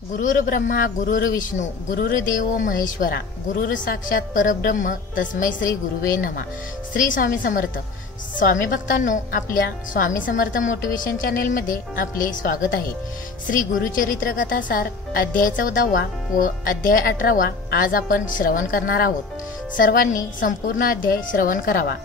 गुरुर् ब्रह्मा गुरुर्विष्णू गुरुर्देवो महेश्वरा गुरुर् साक्षात परब्रह्म तस्मै श्री गुरुवे नमः। श्री स्वामी समर्थ। स्वामी भक्तांनो, आपल्या स्वामी समर्थ मोटिवेशन चॅनेल मध्ये आपले स्वागत आहे। श्री गुरुचरित्र कथासार अध्याय 14वा व अध्याय 18वा आज आपण श्रवण करणार आहोत। सर्वांनी संपूर्ण अध्याय श्रवण करावा।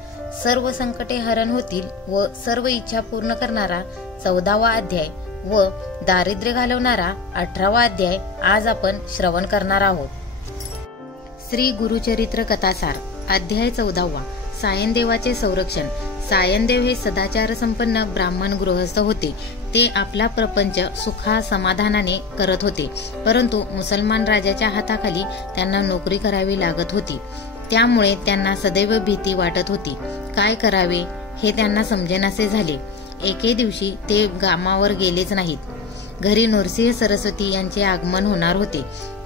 सर्व संकटे हरण होतील व सर्व इच्छा पूर्ण करणारा 14वा अध्याय व दारिद्र्य घालवणारा 18वा अध्याय आज आपण श्रवण करणार आहोत। श्री गुरुचरित्र कथासार अध्याय 14वा सायनदेवाचे संरक्षण। सायनदेव हे सदाचार संपन्न ब्राह्मण गृहस्थ होते। ते आपला प्रपंच सुखा समाधानाने करत होते, परंतु मुसलमान राजाच्या हाताखाली त्यांना नोकरी करावी लागत होती। त्यामुळे त्यांना सदैव भीती वाटत होती। काय करावे हे त्यांना समजेनासे झाले। एके दिवशी ते गामावर गेलेच नाहीत। घरी नरसिंह सरस्वती यांचे आगमन होणार होते,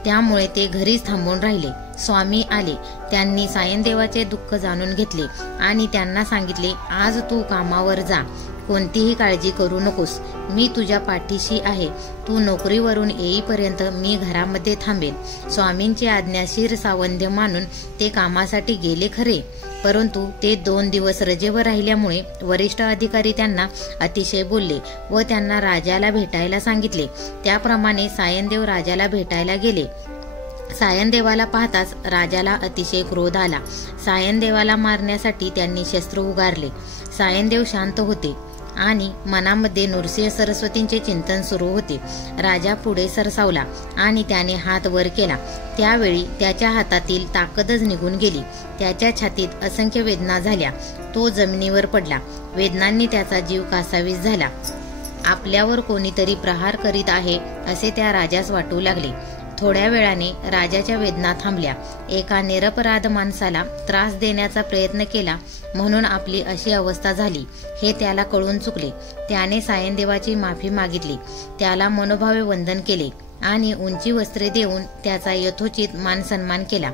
त्यामुळे ते घरीच थांबून राहिले। स्वामी आले, त्यांनी सायनदेवाचे दुःख जाणून घेतले आणि त्यांना सांगितले, आज तू कामावर जा, कोणतीही काळजी करू नकोस, मी तुझ्या पाठीशी आहे। तू नोकरीवरून येईपर्यंत मी घरामध्ये थांबेन। स्वामींची आज्ञा शिर सावंध्य मानून ते कामासाठी गेले खरे, परंतु ते 2 दिवस रजेवर राहिल्यामुळे वरिष्ठ अधिकारी त्यांना अतिशय बोलले व त्यांना राजाला भेटायला सांगितले। त्याप्रमाणे सायनदेव राजाला भेटायला गेले। सायनदेवाला पाहताच राजाला अतिशय क्रोध आला। सायनदेवाला मारण्यासाठी त्यांनी शस्त्र उगारले। सायनदेव शांत होते आणि मनामध्ये नरसिंह सरस्वतींचे चिंतन सुरू होते। राजा पुढे सरसावला आणि त्याने हात वर केला। त्यावेळी त्याच्या हातातील ताकदच निघून गेली। त्याच्या छातीत असंख्य वेदना झाल्या। तो जमिनीवर पडला। वेदनांनी त्याचा जीव कासावीस झाला। आपल्यावर कोणीतरी प्रहार करीत आहे असे त्या राजास वाटू लागले। थोड्या वेळाने राजाच्या वेदना थांबल्या। एका निरपराध माणसाला त्रास देण्याचा प्रयत्न केला म्हणून आपली अशी अवस्था झाली हे त्याला कळून चुकले। त्याने सायनदेवाची माफी मागितली, त्याला मनोभावे वंदन केले आणि उंची वस्त्रे देऊन त्याचा यथोचित मान सन्मान केला।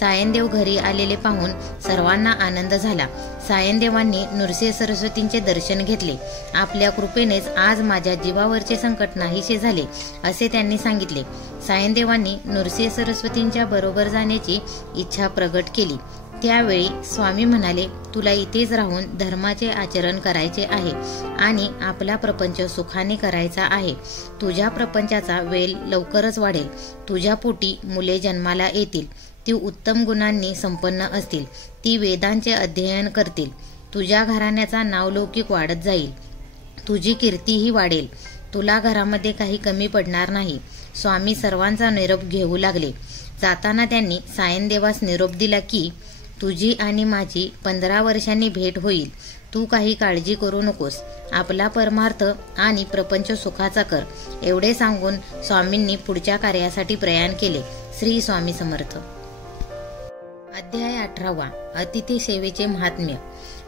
सायनदेव घरी आलेले पाहून सर्वांना आनंद झाला। सायनदेवांनी नरसिंह सरस्वतींचे दर्शन घेतले। आपल्या कृपेनेच आज माझ्या जीवावरचे संकट नाहीसे झाले असे त्यांनी सांगितले। सायनदेवांनी नरसिंह सरस्वतींच्या बरोबर जाण्याची इच्छा प्रकट केली। त्यावेळी स्वामी म्हणाले, तुला इथेच राहून धर्माचे आचरण करायचे आहे आणि आपला प्रपंच सुखाने करायचा आहे। तुझ्या प्रपंचाचा वेल लवकरच वाढेल। तुझ्या पोटी मुले जन्माला येतील। ती उत्तम गुणांनी संपन्न असतील। ती वेदांचे अध्ययन करतील। तुझ्या घराण्याचा नावलौकिक वाढत जाईल। तुझी कीर्तीही वाढेल। तुला घरामध्ये काही कमी पडणार नाही। स्वामी सर्वांचा निरोप घेऊ लागले। जाताना त्यांनी सायनदेवास निरोप दिला की तुझी आणि माझी 15 वर्षांनी भेट होईल। तू काही काळजी करू नकोस। आपला परमार्थ आणि प्रपंच सुखाचा कर। एवढे सांगून स्वामींनी पुढच्या कार्यासाठी प्रयाण केले। श्री स्वामी समर्थ। अध्याय 18वा अतिथी सेवेचे महात्म्य।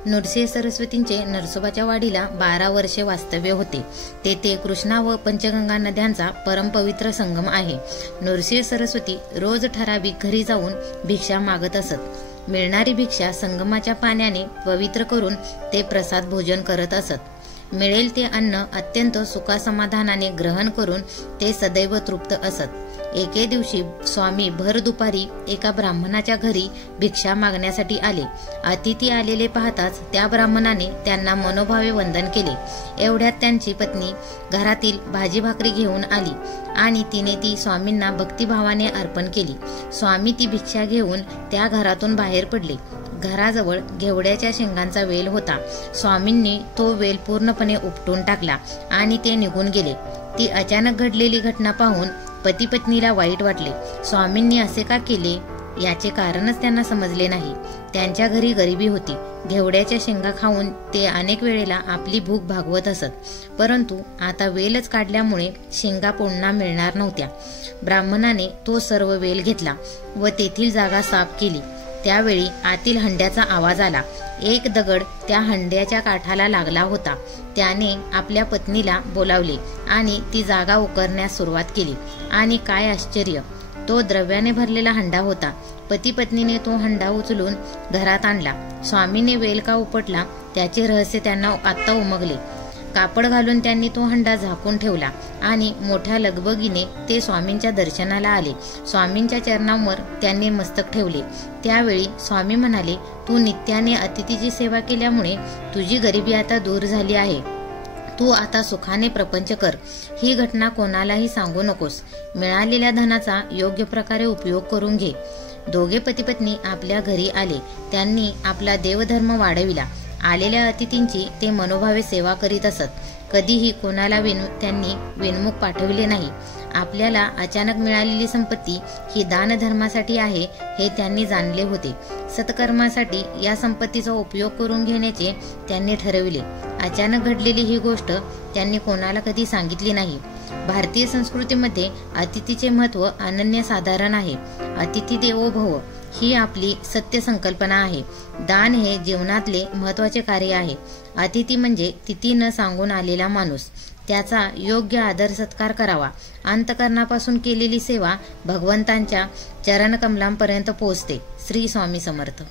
नरसिंह सरस्वतींचे नरसोबाच्या वाडीला 12 वर्षे वास्तव्य होते। तेथे कृष्णा व पंचगंगा नद्यांचा परमपवित्र संगम आहे। नरसिंह सरस्वती रोज ठराविक घरी जाऊन भिक्षा मागत असत। मिळणारी भिक्षा संगमाच्या पाण्याने पवित्र करून ते प्रसाद भोजन करत असत। मिळेल ते अन्न अत्यंत सुखासमाधानाने ग्रहण करून ते सदैव तृप्त असत। एके दिवशी स्वामी भर दुपारी एका ब्राह्मणाच्या घरी भिक्षा मागण्यासाठी आले। अतिथी आलेले पाहताच त्या ब्राह्मणाने त्यांना मनोभावे वंदन केले। एवढ्यात त्यांची पत्नी घरातील भाजी भाकरी घेऊन आली आणि तिने ती स्वामींना भक्तिभावाने अर्पण केली। स्वामी ती भिक्षा घेऊन त्या घरातून बाहेर पडले। घराजवळ घेवड्याच्या शेंगांचा वेल होता। स्वामींनी तो वेल पूर्णपणे उपटून टाकला आणि ते निघून गेले। ती अचानक घडलेली घटना पाहून पती पत्नीला वाईट वाटले। स्वामींनी असे का केले याचे कारणच त्यांना समजले नाही। त्यांच्या घरी गरिबी होती। घेवड्याच्या शेंगा खाऊन ते अनेक वेळेला आपली भूक भागवत असत, परंतु आता वेलच काढल्यामुळे शेंगा पुन्हा मिळणार नव्हत्या। ब्राह्मणाने तो सर्व वेल घेतला व तेथील जागा साफ केली। त्यावेळी आतील हंड्याचा आवाज आला। एक दगड त्या हंड्याच्या काठाला लागला होता। त्याने आपल्या पत्नीला बोलावले आणि ती जागा उकरण्यास सुरुवात केली आणि काय आश्चर्य, तो द्रव्याने भरलेला हंडा होता। पती पत्नीने तो हंडा उचलून घरात आणला। स्वामीने वेल का उपटला त्याचे रहस्य त्यांना आता उमगले। कापड घालून त्यांनी तो हंडा झाकून ठेवला आणि मोठ्या लगबगीने ते स्वामींच्या दर्शनाला आले. स्वामींच्या चरणांवर त्यांनी मस्तक ठेवले. त्यावेळी स्वामी म्हणाले, तू नित्याने अतिथीची सेवा केल्यामुळे तुझी गरिबी आता दूर झाली आहे. तू आता सुखाने प्रपंच कर. ही घटना कोणालाही सांगू नकोस. मिळालेल्या धनाचा योग्य प्रकारे उपयोग करून घे. दोघे पतिपत्नी आपल्या घरी आले. त्यांनी आपला देवधर्म वाढविला. आलेल्या अतिथींची ते मनोभावे सेवा करीत असत. कधीही कोणाला त्यांनी विनमुख पाठविले नाही. आपल्याला अचानक मिळालेली संपत्ती ही दानधर्मासाठी आहे हे त्यांनी जाणले होते. सत्कर्मासाठी या संपत्तीचा उपयोग करून घेण्याचे त्यांनी ठरविले. अचानक घडलेली ही गोष्ट त्यांनी कोणाला कधी सांगितली नाही. भारतीय संस्कृतीमध्ये अतिथीचे महत्त्व अनन्यसाधारण आहे. अतिथी देवो भव ही आपली सत्य संकल्पना आहे. दान हे जीवनातले महत्त्वाचे कार्य आहे. अतिथी म्हणजे तिथी न सांगून आलेला माणूस. त्याचा योग्य आदर सत्कार करावा. अंतकरणापासून केलेली सेवा भगवंतांच्या चरणकमलांपर्यंत पोहोचते. श्री स्वामी समर्थ.